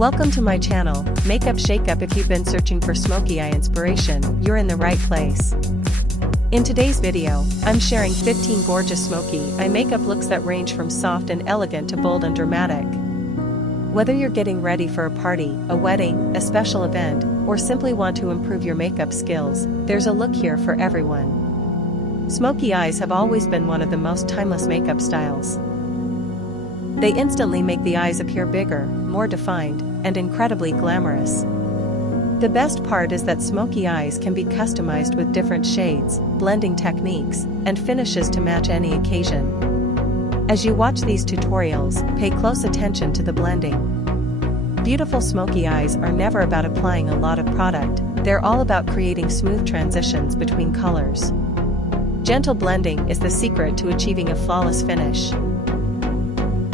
Welcome to my channel, Makeup Shakeup. If you've been searching for smoky eye inspiration, you're in the right place. In today's video, I'm sharing 15 gorgeous smoky eye makeup looks that range from soft and elegant to bold and dramatic. Whether you're getting ready for a party, a wedding, a special event, or simply want to improve your makeup skills, there's a look here for everyone. Smoky eyes have always been one of the most timeless makeup styles. They instantly make the eyes appear bigger, more defined, and incredibly glamorous. The best part is that smoky eyes can be customized with different shades, blending techniques, and finishes to match any occasion. As you watch these tutorials, pay close attention to the blending. Beautiful smoky eyes are never about applying a lot of product, they're all about creating smooth transitions between colors. Gentle blending is the secret to achieving a flawless finish.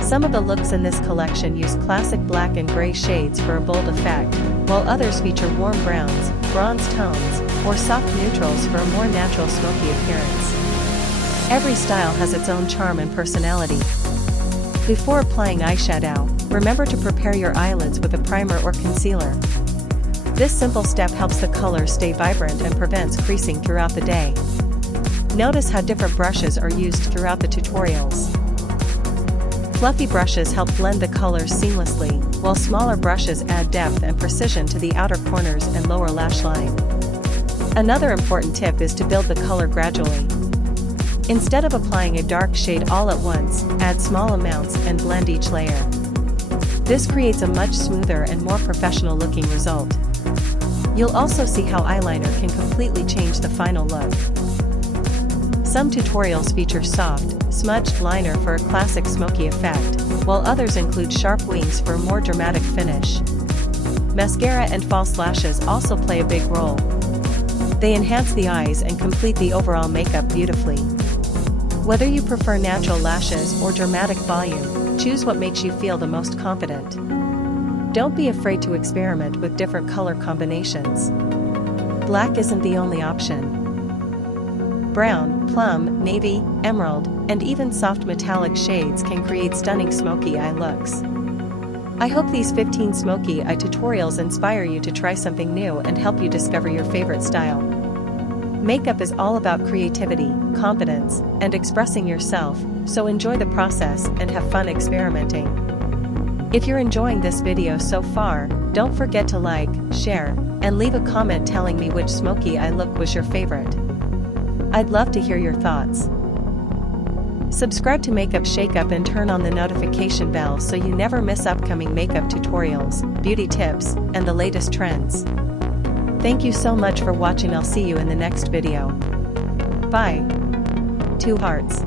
Some of the looks in this collection use classic black and gray shades for a bold effect, while others feature warm browns, bronze tones, or soft neutrals for a more natural smoky appearance. Every style has its own charm and personality. Before applying eyeshadow, remember to prepare your eyelids with a primer or concealer. This simple step helps the color stay vibrant and prevents creasing throughout the day. Notice how different brushes are used throughout the tutorials. Fluffy brushes help blend the colors seamlessly, while smaller brushes add depth and precision to the outer corners and lower lash line. Another important tip is to build the color gradually. Instead of applying a dark shade all at once, add small amounts and blend each layer. This creates a much smoother and more professional-looking result. You'll also see how eyeliner can completely change the final look. Some tutorials feature soft, smudged liner for a classic smoky effect, while others include sharp wings for a more dramatic finish. Mascara and false lashes also play a big role. They enhance the eyes and complete the overall makeup beautifully. Whether you prefer natural lashes or dramatic volume, choose what makes you feel the most confident. Don't be afraid to experiment with different color combinations. Black isn't the only option. Brown, plum, navy, emerald, and even soft metallic shades can create stunning smoky eye looks. I hope these 15 smoky eye tutorials inspire you to try something new and help you discover your favorite style. Makeup is all about creativity, confidence, and expressing yourself, so enjoy the process and have fun experimenting. If you're enjoying this video so far, don't forget to like, share, and leave a comment telling me which smoky eye look was your favorite. I'd love to hear your thoughts. Subscribe to Makeup Shakeup and turn on the notification bell so you never miss upcoming makeup tutorials, beauty tips, and the latest trends. Thank you so much for watching. I'll see you in the next video. Bye. 2 hearts.